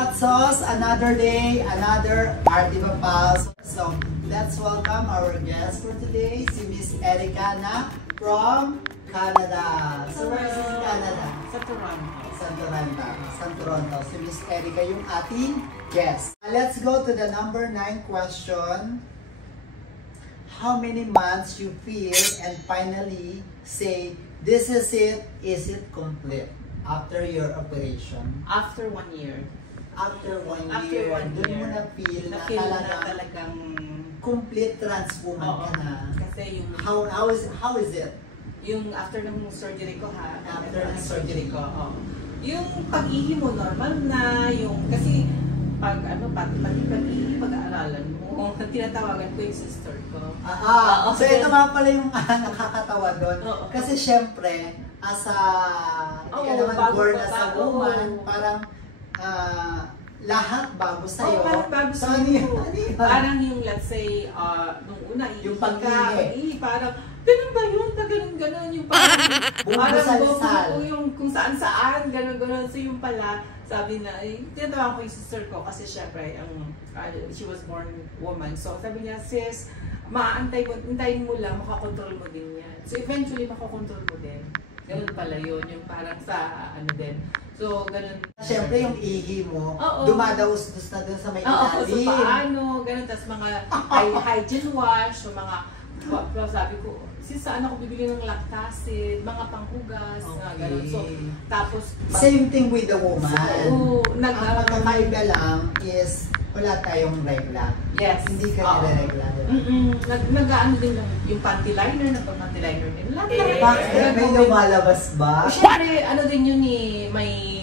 hot sauce, another day, another Artiva Pals. So, let's welcome our guest for today, si Miss Erica na from Canada. So, where is Canada? Sa Toronto. Sa Toronto. Si Miss Erica yung ating guest. Let's go to the number 9 question. How many months you feel and finally say, this is it, is it complete? After your operation? After 1 year. After one year, doon mo na-feel na talagang complete trans woman ka na. Kasi yung... How is it? Yung after ng surgery ko ha. After ng surgery ko. Yung pag-ihi mo normal na, yung... Kasi pag-ihi, pag-aaralan mo, tinatawagan ko yung sister ko. So ito nga pala yung nakakatawa doon. Kasi syempre, as a born as a woman, parang lahat bago sa'yo. Parang bago sa'yo. Parang yung, let's say, nung una, yung pag-ihi. Parang, ganun ba yun? Ganun-ganun. Yung parang yung kung saan-saan, ganun-ganun. So yung pala, sabi na, tinatawa ko yung sister ko kasi syempre, she was born woman. So sabi niya, sis, antayin mo lang, makakontrol mo din yan. So eventually, makakontrol mo din. Ganun pala yun, yung parang sa din. So, ganun. Siyempre, yung ihi mo, dumadaos-dos na dun sa may ilalim. So paano, ganun. Tapos mga hygiene wash, o mga, sabi ko, saan ako bibili ng lactacid, mga panghugas, ganun. So, tapos... Same thing with the woman. So, ang magkakaiba lang is, wala tayong regla. Yes. Hindi ka nire-regla. Nag-ano din lang, yung panty liner, nagpa-panty liner din. Bakit? May lumalabas ba? Siyempre, ano din yun may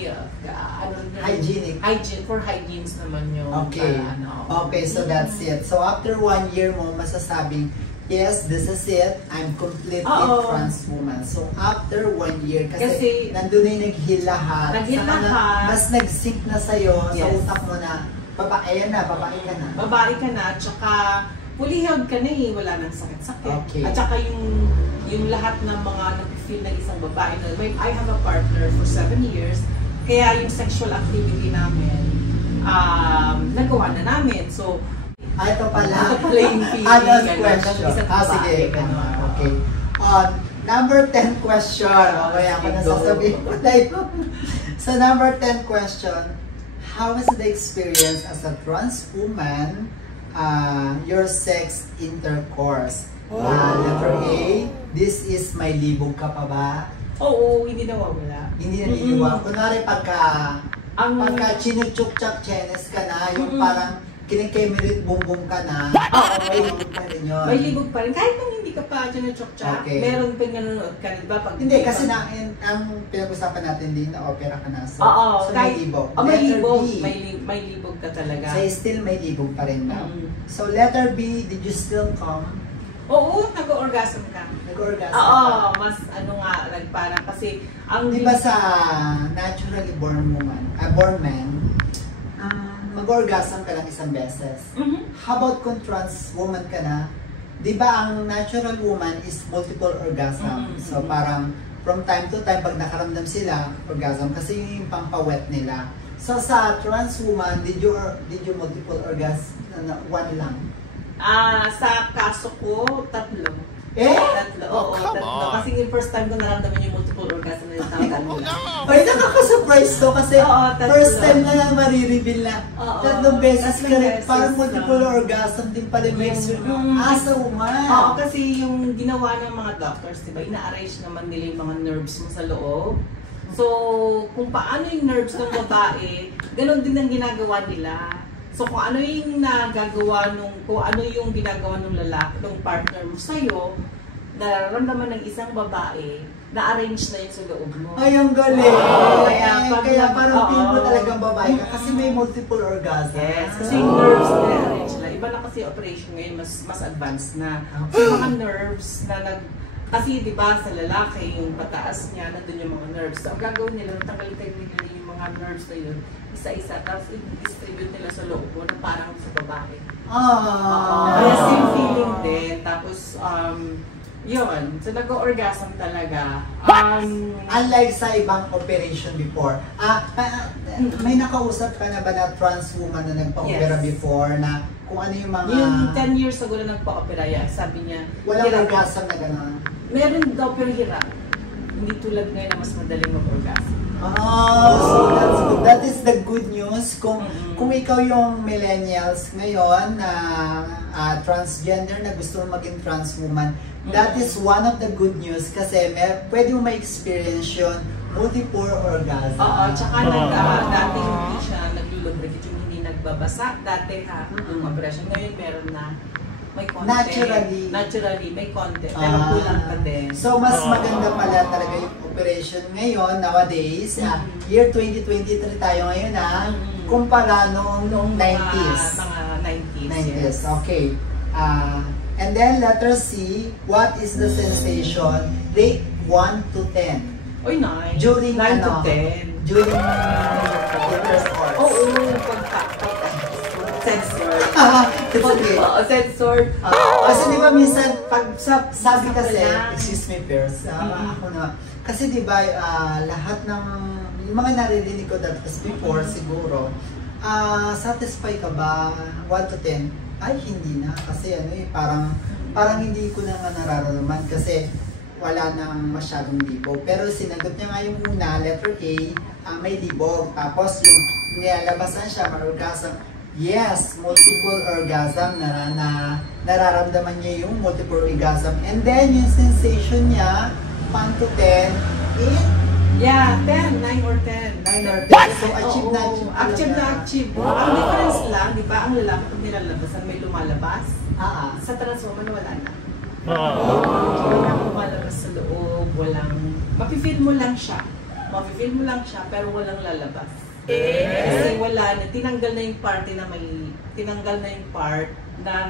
hygienic. For hygienes naman yun. Okay. Okay, so that's it. So after 1 year mo, masasabing, yes, this is it. I'm completely trans woman. So after 1 year, kasi nandun na yung nag-heal lahat. Mas nag-sync na sa'yo, sa utak mo na, babae ka na. Babae ka na, tsaka fully healed ka na eh, wala nang sakit-sakit. Okay. At tsaka yung lahat ng mga nag-feel ng isang babae, I have a partner for 7 years, kaya yung sexual activity namin, nagawa na namin. So, ito pala. Yung feeling. Another question. Sige. Okay. Number 10 question. Okay, ako nasasabihin ko na yun. So, number 10 question. How was the experience as a trans woman, your sex intercourse? Letter A, this is my libog ka pa ba? Oo, hindi nawawala. Hindi naniniwag. Kunwari pagka chinuchuk-chak chenes ka na, yung parang kinikemirit bumbong ka na, may libog pa rin yun. May libog pa rin. Kahit nung hindi ka pa chinuchuk-chak, meron pa nanonood ka rin ba? Hindi, kasi ang pinag-usapan natin din na opera ka na. So may libog. May libog. May libog ka talaga. So still may libog pa rin daw. So letter B, did you still come? Oo, nag-orgasm ka. Nag-orgasm ka? Mas parang kasi ang... Di ba sa naturally born woman, born man, mag-orgasm ka lang isang beses. How about kung trans woman ka na, di ba ang natural woman is multiple orgasm? So parang from time to time, pag nakaramdam sila, orgasm, kasi yun yung pampawet nila. So sa trans woman, did you multiple orgasm? One lang? Sa kaso ko, 3. 3. Tatlo. Kasi yung first time ko naramdaman yung multiple orgasm na yung tawag Ay, nakaka-surprise to kasi first time na lang marireveal na tatlong beses ka rin. Parang multiple orgasm din pala yung as a woman. Kasi yung ginawa ng mga doctors, diba, ina-arrange naman nila yung mga nerves mo sa loob. So, kung paano yung nerves ng babae, ganun din ang ginagawa nila. So kung ano yung ginagawa ng lalaki, ng partner mo sa'yo, nararamdaman ng isang babae, na-arrange na yun sa loob mo. Ay, ang galing! Kaya parang feel mo talagang babae ka kasi may multiple orgasm. Yes, kasi yung nerves na-arrange na. Iba na kasi operation ngayon, mas advanced na. So mga nerves na kasi di ba sa lalaki, yung pataas niya, nandun yung mga nerves. So ang gagawin nila, tanggalin nila yung mga nerves na yun, isa-isa, tapos i-distribute nila sa loob mo na parang sa babae. Kaya same feeling din. Tapos, Yun. So, nag-orgasm talaga. Unlike sa ibang operation before, may nakausap ka na ba na trans woman na nagpa-opera before na kung ano yung mga... Yung 10 years ago na nagpa-opera, sabi niya... Walang orgasm na gano'n? Meron daw pero hirap. Hindi tulad ngayon na mas madaling mag-orgasm. So that's good. That is the good news. Kung ikaw yung millennials ngayon na transgender na gusto mo maging trans woman, that is one of the good news kasi pwede mo ma-experience yun, multiple orgasm. Oo, tsaka dati hindi siya naglulubricate, yung hindi nagbabasa. Dati yung operation ngayon meron na may konti. Naturally, may konti. Pero kulang pa din. So, mas maganda pala talaga yung operation ngayon, nowadays. Year 2023 tayo ngayon kumpara noong 90s. Mga 90s. Yes. Okay. And then, letter C, what is the sensation? Rate 1 to 10. Oy, 9. During 9 to 10. During intercourse. Oo, sensor. Sensor. Kasi di ba minsan, pag sabi kasi, excuse me first, ako na, kasi di ba lahat ng, yung mga naririnig ko dati before siguro, satisfy ka ba 1 to 10? Ay, hindi na. Kasi parang hindi ko na nga nararamdaman kasi wala nang masyadong libog. Pero sinagot niya nga yung una, letter A, may libog. Tapos yung nilalabasan siya, orgasm. Yes, multiple orgasm na nararamdaman niya yung multiple orgasm. And then yung sensation niya, 1 to 10, Yeah, 10, 9 or 10. 9 or 10. So achieve na achieve. Ang difference lang, di ba, ang lalaki pag nilalabasan may lumalabas. Sa trans woman wala na. Walang lumalabas sa loob, mafe-feel mo lang siya. Pero walang lalabas. Kasi wala na, tinanggal na yung part na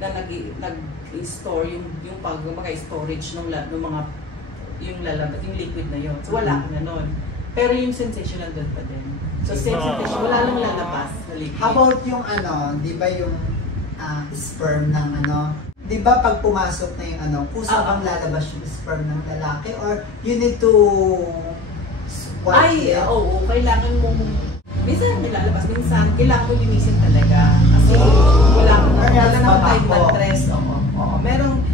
nag-store yung pag-storage ng mga yung lalabas, yung liquid na yun. So wala na nun. Pero yung sensation nandun pa din. So sensation, wala lang lalabas na liquid. How about yung di ba yung sperm ng di ba pag pumasok na yung kusa bang lalabas yung sperm ng lalaki or you need to kailangan mo minsan nilalabas, minsan kailangan mo linisin talaga kasi wala nang time mattress. Merong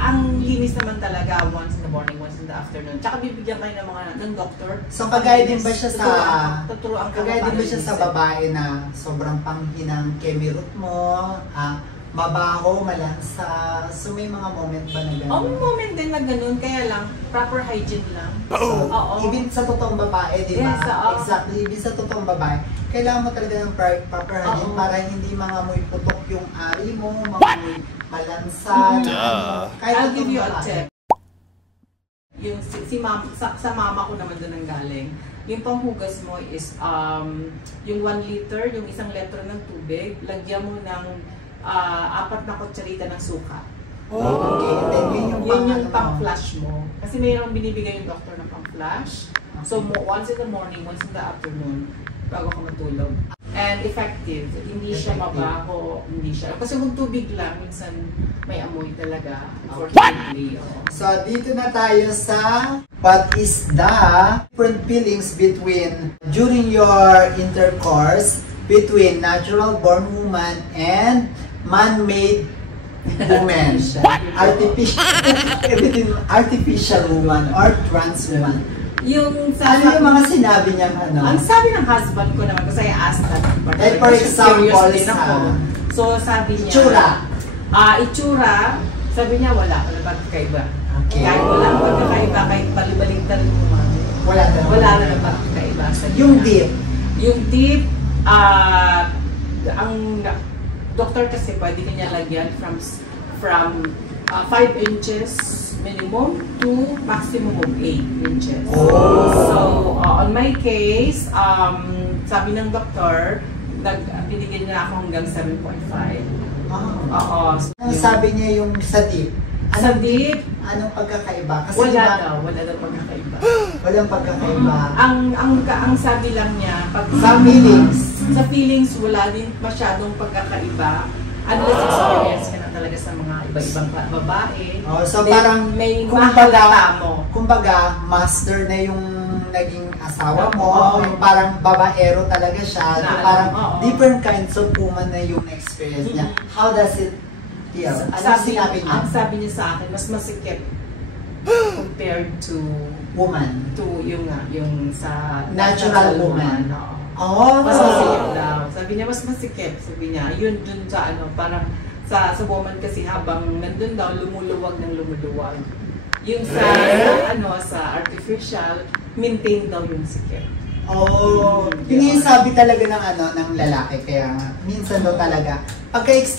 ang linis naman talaga once in the morning, once in the afternoon. Tsaka bibigyan kayo ng doctor. So kagaya din ba siya sa babae na sobrang panghinang kemirut mo, mabaho, malansa. So may mga moment ba na gano'n? May moment din na gano'n, kaya lang proper hygiene lang. Even sa totoong babae, di ba? Yes, exactly, even sa totoong babae, kailangan mo talaga ng proper hygiene para hindi mangamoy putok yung ari mo, mangamoy malansa. I'll give you a tip. Yung sa mama ko naman doon ang galing. Yung panghugas mo is yung 1 liter, yung 1 litro ng tubig, lagyan mo ng 4 na kutsarita ng suka. Okay. Yun yung pang-flush mo. Kasi mayroong binibigay yung doctor ng pang-flush. So once in the morning, once in the afternoon, bago ka matulog. And effective. Hindi siya mabaho. Hindi siya. Kasi kung tubig lang, minsan may amoy talaga. Unfortunately. So dito na tayo sa what is the different feelings during your intercourse between natural born woman and man-made woman, artificial woman or trans woman. Yung mga sinabi niya Ang sabi ng husband ko naman, kasi I asked that. Like for example, so sabi niya, itsura, sabi niya wala pagkakaiba. Okay. Kahit wala pagkakaiba, kahit balibaliktad mo, wala na pagkakaiba. Yung deep, ang doctor kasi pwede kanya lagyan from 5 inches minimum to maximum of 8 inches. So on my case, sabi ng doctor, binigyan niya ako hanggang 7.5. Ang sabi niya yung sa deep? Sa deep, anong pagkakaiba? Kasi wala daw pagkakaiba. Walang pagkakaiba. Ang sabi lang niya, sa feelings wala din masyadong pagkakaiba unless experience ka na talaga sa mga iba-ibang babae. Oh, so parang may mahalata mo. Kumbaga, master na yung naging asawa mo, yung parang babaero talaga siya, yung parang different kinds of woman na yung experience niya. How does it feel? Sinabi niya? Ang sabi niya sa akin, mas masikip compared to woman. To yung sa natural woman. Oh, mas masikip daw. Sabi niya, mas masikip. Sabi niya, yun dun sa parang sa woman kasi habang nandun daw, lumuluwag ng lumuluwag. Yung sa artificial, maintain daw yung sikip. Oh, yun yung sabi talaga ng lalaki. Kaya minsan daw talaga,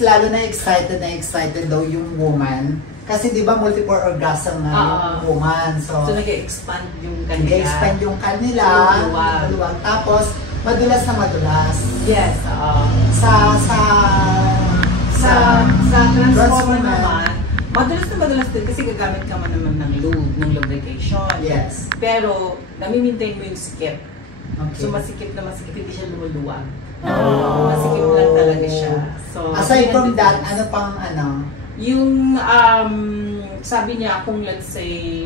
lalo na excited daw yung woman. Kasi di ba multiple orgasm na yung woman. So nag-expand yung kanila. Nag-expand yung kanila. Lumuluwag. Tapos, madulas na madulas. Yes, sa transformer naman, madulas din kasi gagamit ka naman ng lube, ng lubrication. Yes. Pero, nami-maintain mo yung sikip. Okay. So, masikip na masikip, hindi siya lumuluwag. Masikip lang talaga siya. So, aside from that, ano pang yung, sabi niya, kung let's say,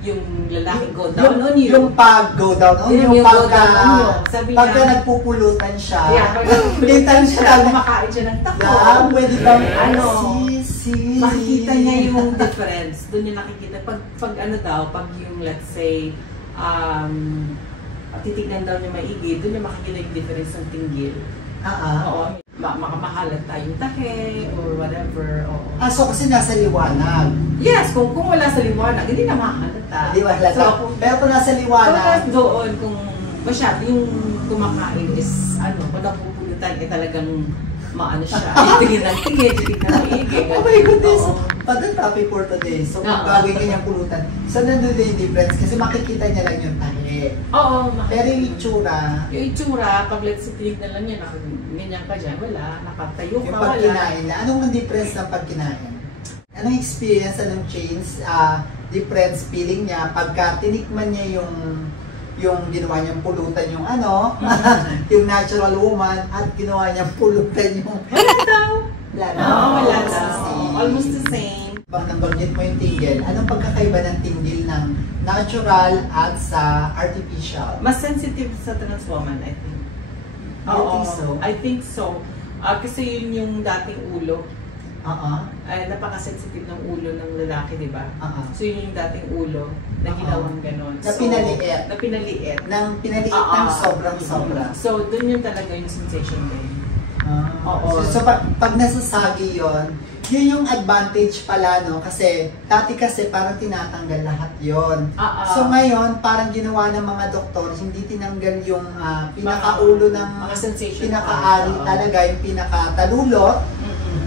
yung lalaki go down on you. Yung pag-go down on you, pagka nagpupulutan siya, pagka siya, kumakain siya ng tako. Pwede bang, makikita niya yung difference. Doon niya nakikita. Pag yung let's say, titignan daw niya maigi, doon niya makikita yung difference ng tinggil. Oo. Makamahalat tayong tahe or whatever. So kasi nasa liwanag. Yes, kung wala sa liwanag, hindi na mahalata. Hindi mahalata. Pero kung nasa liwanag, doon, kung masyado yung kumakain is, kung napupulutan, talagang maano siya. Tingin ng maigi. Oh my goodness! The topic for today. So kung gagawin kanyang pulutan, so nandun din yung difference kasi makikita niya lang yung tahe. Oo, pero yung itsura, pag let's say, tinignan lang niya, ganyan ka dyan, wala, nakatayo ka, yung pagkinain na. Anong difference ng pagkinain? Anong experience, anong change, difference feeling niya pagka tinikman niya yung ginawa niyang pulutan yung yung natural woman at ginawa niyang pulutan yung wala daw. Almost the same. Pag nabanggit mo yung tinggil, anong pagkakaiba ng tinggil ng natural at sa artificial? Mas sensitive sa trans woman, I think. I think so. Kasi yun yung dating ulo. Napaka-sensitive ng ulo ng lalaki, di ba? So yun yung dating ulo na ginawang ganon. Na pinaliit. Ng sobrang-sobra. So dun yun talaga yung sensation din. So pag nasasagi yun yung advantage pala, no? Kasi dati parang tinatanggal lahat yon. So ngayon, parang ginawa ng mga doktor, hindi tinanggal yung pinakaulo ng pinakaari talaga, yung pinakatalulot,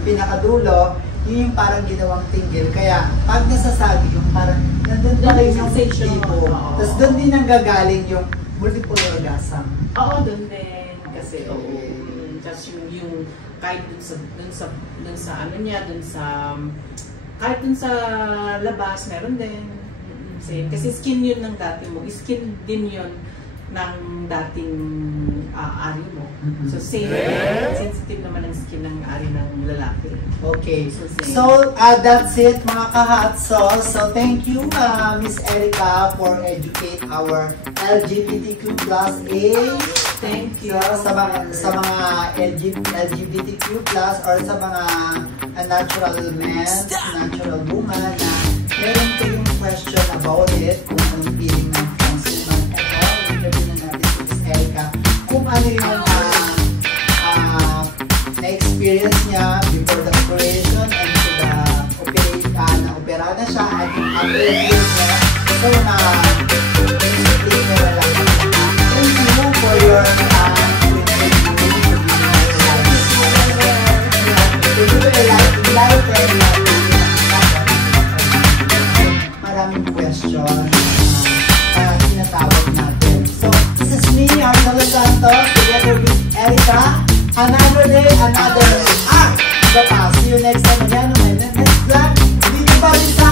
pinakadulo, yun yung parang ginawang tinggil. Kaya pag nasasagi yung parang nandun pa rin yung tipo. Tapos doon din nanggagaling yung multiple orgasm. Doon din. Kasi tapos yung kahit dun sa labas meron din. Kasi skin yun ng dati mo, skin din yun ng dating ari mo. So same, sensitive naman ang skin ng ari ng lalaki. Okay. So that's it mga ka-hot sauce. So thank you Miss Erica for educate our LGBTQ+ age. Thank you. Sa mga LGBTQ+ or sa mga natural men, natural woman na meron kayong question about it, kung anong feeling ng trans woman. Interview na natin si Miss Erica kung ano yung na-experience niya before the operation and to the na-opera na siya at yung after-experience niya. So na-explain niya na lang. Thank you for your maraming question na tinatawag natin. So, this is me, Arnolo Santos, together with Erica. Another day, another See you next time again on my next vlog. Dito pa rin sa